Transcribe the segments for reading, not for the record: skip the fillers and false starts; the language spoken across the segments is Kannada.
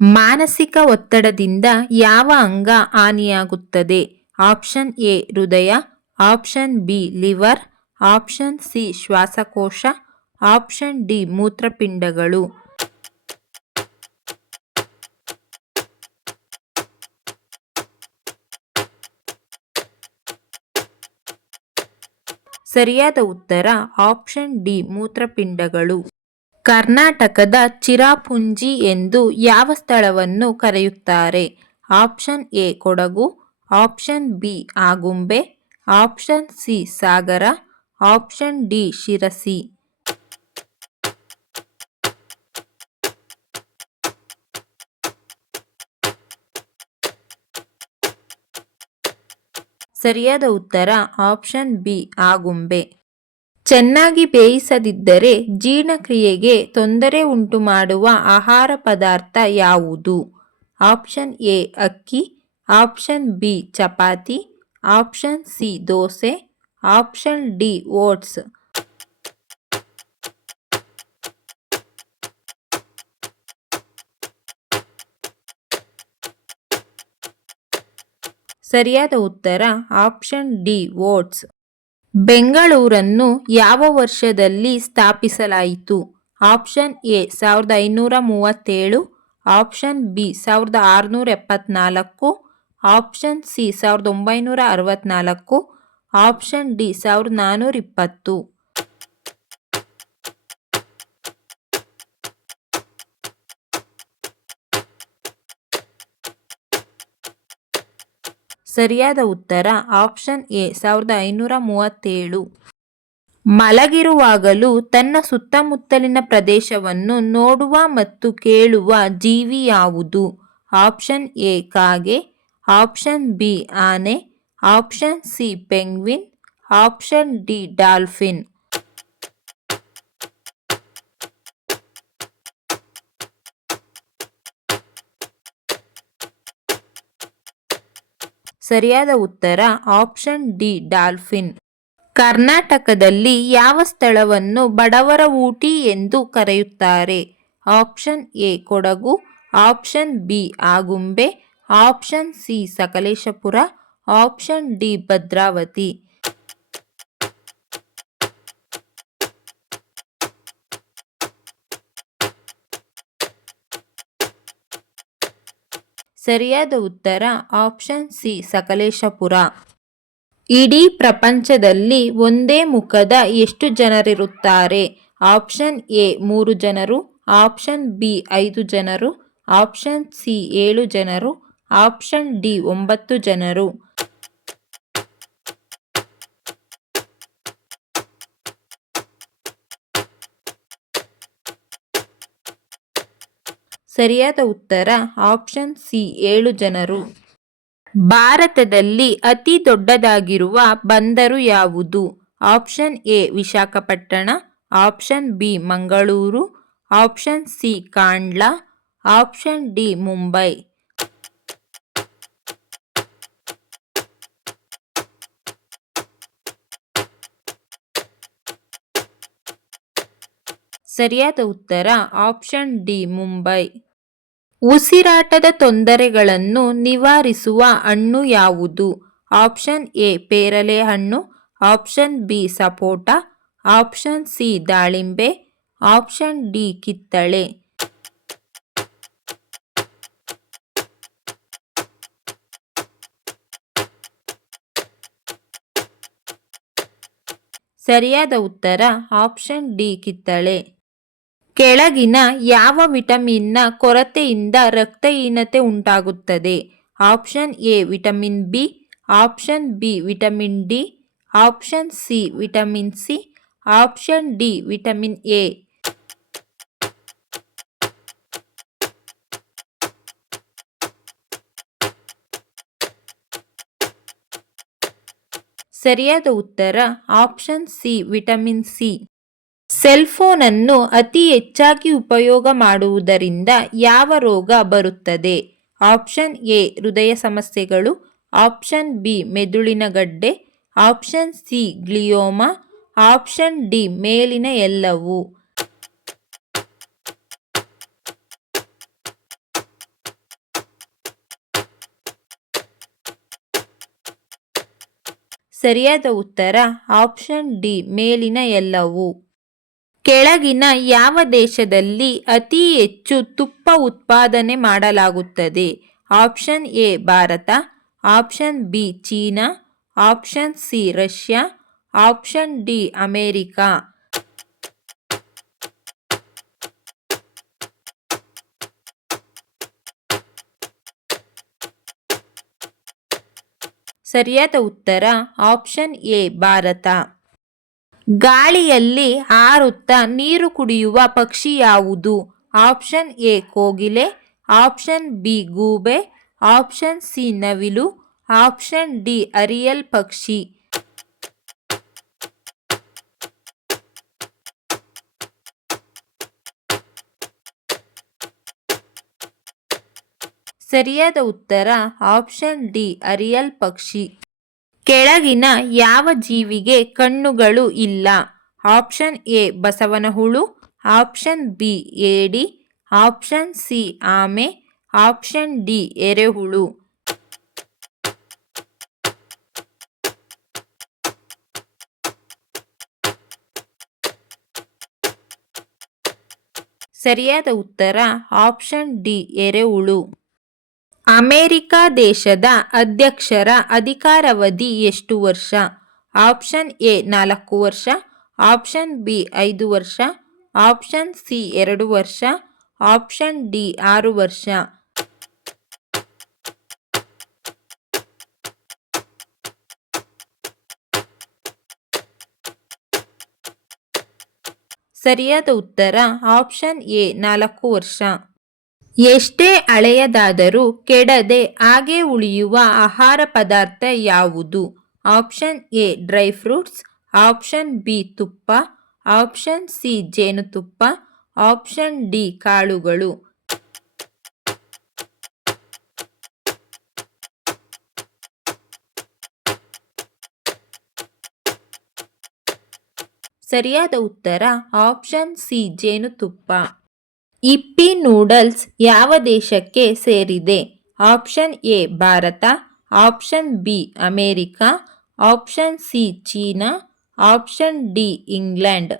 ಮಾನಸಿಕ ಒತ್ತಡದಿಂದ ಯಾವ ಅಂಗ ಹಾನಿಯಾಗುತ್ತದೆ? ಆಪ್ಷನ್ ಎ ಹೃದಯ, option B liver, option C ಶ್ವಾಸಕೋಶ, ಆಪ್ಷನ್ ಡಿ ಮೂತ್ರಪಿಂಡಗಳು. ಸರಿಯಾದ ಉತ್ತರ ಆಪ್ಷನ್ ಡಿ ಮೂತ್ರಪಿಂಡಗಳು. ಕರ್ನಾಟಕದ ಚಿರಾಪುಂಜಿ ಎಂದು ಯಾವ ಸ್ಥಳವನ್ನು ಕರೆಯುತ್ತಾರೆ? Option A Kodagu, option B Agumbe, option C Sagara, option D Sirsi. ಸರಿಯಾದ ಉತ್ತರ ಆಪ್ಷನ್ ಬಿ ಆಗುಂಬೆ. ಚೆನ್ನಾಗಿ ಬೇಯಿಸದಿದ್ದರೆ ಜೀರ್ಣಕ್ರಿಯೆಗೆ ತೊಂದರೆ ಉಂಟು ಮಾಡುವ ಆಹಾರ ಪದಾರ್ಥ ಯಾವುದು? ಆಪ್ಷನ್ ಎ ಅಕ್ಕಿ, option B chapati, option C dosa, option D oats. ಸರಿಯಾದ ಉತ್ತರ ಆಪ್ಷನ್ ಡಿ ಓಟ್ಸ್. ಬೆಂಗಳೂರನ್ನು ಯಾವ ವರ್ಷದಲ್ಲಿ ಸ್ಥಾಪಿಸಲಾಯಿತು? Option A 1537, option B 1674, option C 1964, option D 1420. ಸರಿಯಾದ ಉತ್ತರ ಆಪ್ಷನ್ ಎ 1537. ಮಲಗಿರುವಾಗಲೂ ತನ್ನ ಸುತ್ತಮುತ್ತಲಿನ ಪ್ರದೇಶವನ್ನು ನೋಡುವ ಮತ್ತು ಕೇಳುವ ಜೀವಿ ಯಾವುದು? ಆಪ್ಷನ್ ಎ ಕಾಗೆ, ಆಪ್ಷನ್ ಬಿ ಆನೆ, option C penguin, option D dolphin. ಸರಿಯಾದ ಉತ್ತರ ಆಪ್ಷನ್ ಡಿ ಡಾಲ್ಫಿನ್. ಕರ್ನಾಟಕದಲ್ಲಿ ಯಾವ ಸ್ಥಳವನ್ನು ಬಡವರ ಊಟಿ ಎಂದು ಕರೆಯುತ್ತಾರೆ? Option A Kodagu, option B Agumbe, option C Sakleshpur, option D Bhadravati. ಸರಿಯಾದ ಉತ್ತರ ಆಪ್ಷನ್ ಸಿ ಸಕಲೇಶಪುರ. ಇಡೀ ಪ್ರಪಂಚದಲ್ಲಿ ಒಂದೇ ಮುಖದ ಎಷ್ಟು ಜನರಿರುತ್ತಾರೆ? ಆಪ್ಷನ್ ಎ 3 ಜನರು, ಆಪ್ಷನ್ ಬಿ 5 ಜನರು, ಆಪ್ಷನ್ ಸಿ 7 ಜನರು, ಆಪ್ಷನ್ ಡಿ 9 ಜನರು. ಸರಿಯಾದ ಉತ್ತರ ಆಪ್ಷನ್ ಸಿ 7 ಜನರು. ಭಾರತದಲ್ಲಿ ಅತಿ ದೊಡ್ಡದಾಗಿರುವ ಬಂದರು ಯಾವುದು? Option A Visakhapatnam, option B Mangaluru, option C Kandla, option D Mumbai. ಸರಿಯಾದ ಉತ್ತರ ಆಪ್ಷನ್ ಡಿ ಮುಂಬೈ. ಉಸಿರಾಟದ ತೊಂದರೆಗಳನ್ನು ನಿವಾರಿಸುವ ಹಣ್ಣು ಯಾವುದು? ಆಪ್ಷನ್ ಎ ಪೇರಲೆ ಹಣ್ಣು, ಆಪ್ಷನ್ ಬಿ ಸಪೋಟ, ಆಪ್ಷನ್ ಸಿ ದಾಳಿಂಬೆ, ಆಪ್ಷನ್ ಡಿ ಕಿತ್ತಳೆ. ಸರಿಯಾದ ಉತ್ತರ ಆಪ್ಷನ್ ಡಿ ಕಿತ್ತಳೆ. ಕೆಳಗಿನ ಯಾವ ವಿಟಮಿನ್ನ ಕೊರತೆಯಿಂದ ರಕ್ತಹೀನತೆ ಉಂಟಾಗುತ್ತದೆ? Option A vitamin B, option B vitamin D, option C vitamin C, option D vitamin A. ಸರಿಯಾದ ಉತ್ತರ option C vitamin C. Cell phone ಅನ್ನು ಅತಿ ಹೆಚ್ಚಾಗಿ ಉಪಯೋಗ ಮಾಡುವುದರಿಂದ ಯಾವ ರೋಗ ಬರುತ್ತದೆ? ಆಪ್ಷನ್ ಎ ಹೃದಯ ಸಮಸ್ಯೆಗಳು, ಆಪ್ಷನ್ ಬಿ ಮೆದುಳಿನ ಗಡ್ಡೆ, ಆಪ್ಷನ್ ಸಿ ಗ್ಲಿಯೋಮಾ, ಆಪ್ಷನ್ ಡಿ ಮೇಲಿನ ಎಲ್ಲವೂ. ಸರಿಯಾದ ಉತ್ತರ ಆಪ್ಷನ್ ಡಿ ಮೇಲಿನ ಎಲ್ಲವೂ. ಕೆಳಗಿನ ಯಾವ ದೇಶದಲ್ಲಿ ಅತಿ ಹೆಚ್ಚು ತುಪ್ಪ ಉತ್ಪಾದನೆ ಮಾಡಲಾಗುತ್ತದೆ? Option A Bharat, option B China, option C Russia, option D America. ಸರಿಯಾದ ಉತ್ತರ ಆಪ್ಷನ್ ಎ ಭಾರತ. ಗಾಳಿಯಲ್ಲಿ ಹಾರುತ್ತಾ ನೀರು ಕುಡಿಯುವ ಪಕ್ಷಿ ಯಾವುದು? ಆಪ್ಷನ್ ಎ ಕೋಗಿಲೆ, ಆಪ್ಷನ್ ಬಿ ಗೂಬೆ, ಆಪ್ಷನ್ ಸಿ ನವಿಲು, ಆಪ್ಷನ್ ಡಿ ಅರಿಯಲ್ ಪಕ್ಷಿ. ಸರಿಯಾದ ಉತ್ತರ ಆಪ್ಷನ್ ಡಿ ಅರಿಯಲ್ ಪಕ್ಷಿ. ಕೆಳಗಿನ ಯಾವ ಜೀವಿಗೆ ಕಣ್ಣುಗಳು ಇಲ್ಲ? ಆಪ್ಷನ್ ಎ ಬಸವನ ಹುಳು, ಆಪ್ಷನ್ ಬಿ ಏಡಿ, ಆಪ್ಷನ್ ಸಿ ಆಮೆ, ಆಪ್ಷನ್ ಡಿ ಎರೆಹುಳು. ಸರಿಯಾದ ಉತ್ತರ ಆಪ್ಷನ್ ಡಿ ಎರೆಹುಳು. ಅಮೆರಿಕ ದೇಶದ ಅಧ್ಯಕ್ಷರ ಅಧಿಕಾರಾವಧಿ ಎಷ್ಟು ವರ್ಷ? ಆಪ್ಷನ್ ಎ 4 ವರ್ಷ, ಆಪ್ಷನ್ ಬಿ 5 ವರ್ಷ, ಆಪ್ಷನ್ ಸಿ 2 ವರ್ಷ, ಆಪ್ಷನ್ ಡಿ 6 ವರ್ಷ. ಸರಿಯಾದ ಉತ್ತರ ಆಪ್ಷನ್ ಎ 4 ವರ್ಷ. ಎಷ್ಟೇ ಹಳೆಯದಾದರೂ ಕೆಡದೆ ಹಾಗೆ ಉಳಿಯುವ ಆಹಾರ ಪದಾರ್ಥ ಯಾವುದು? Option A dry fruits, option B ತುಪ್ಪ, ಆಪ್ಷನ್ ಸಿ ಜೇನುತುಪ್ಪ, ಆಪ್ಷನ್ ಡಿ ಕಾಳುಗಳು. ಸರಿಯಾದ ಉತ್ತರ ಆಪ್ಷನ್ ಸಿ ಜೇನುತುಪ್ಪ. ಇಪ್ಪಿ ನೂಡಲ್ಸ್ ಯಾವ ದೇಶಕ್ಕೆ ಸೇರಿದೆ? Option A Bharat, option B America, option C China, option D England.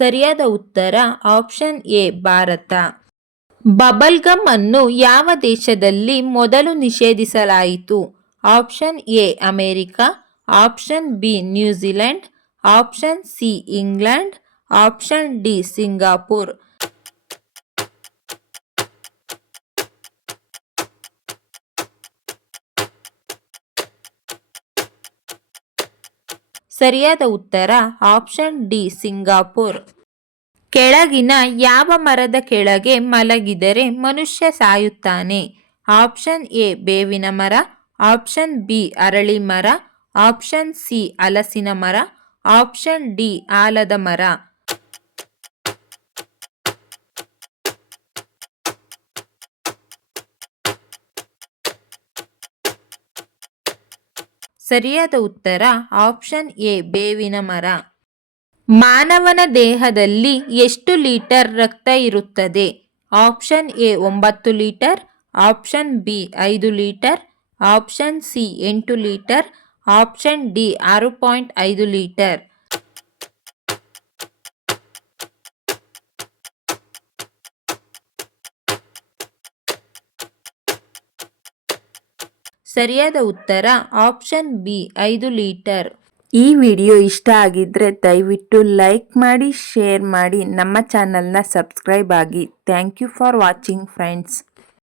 ಸರಿಯಾದ ಉತ್ತರ option A Bharat. Bubble gum ಅನ್ನು ಯಾವ ದೇಶದಲ್ಲಿ ಮೊದಲು ನಿಷೇಧಿಸಲಾಯಿತು? Option A America, option B New Zealand, option C England, option D Singapore. ಸರಿಯಾದ ಉತ್ತರ ಆಪ್ಷನ್ ಡಿ ಸಿಂಗಾಪುರ್. ಕೆಳಗಿನ ಯಾವ ಮರದ ಕೆಳಗೆ ಮಲಗಿದರೆ ಮನುಷ್ಯ ಸಾಯುತ್ತಾನೆ? ಆಪ್ಷನ್ ಎ ಬೇವಿನ ಮರ, ಆಪ್ಷನ್ ಬಿ ಅರಳಿ ಮರ, ಆಪ್ಷನ್ ಸಿ ಹಲಸಿನ ಮರ, ಆಪ್ಷನ್ ಡಿ ಆಲದ ಮರ. ಸರಿಯಾದ ಉತ್ತರ ಆಪ್ಷನ್ ಎ ಬೇವಿನ ಮರ. ಮಾನವನ ದೇಹದಲ್ಲಿ ಎಷ್ಟು ಲೀಟರ್ ರಕ್ತ ಇರುತ್ತದೆ? Option A 9 litre, option B 5 litre, option C 8 litre, option D 6.5 litre. ಸರಿಯಾದ ಉತ್ತರ ಆಪ್ಷನ್ ಬಿ 5 ಲೀಟರ್. ಈ ವಿಡಿಯೋ ಇಷ್ಟ ಆಗಿದ್ರೆ ದಯವಿಟ್ಟು ಲೈಕ್ ಮಾಡಿ, ಶೇರ್ ಮಾಡಿ, ನಮ್ಮ ಚಾನಲ್ನ ಸಬ್ಸ್ಕ್ರೈಬ್ ಆಗಿ. Thank you for watching friends.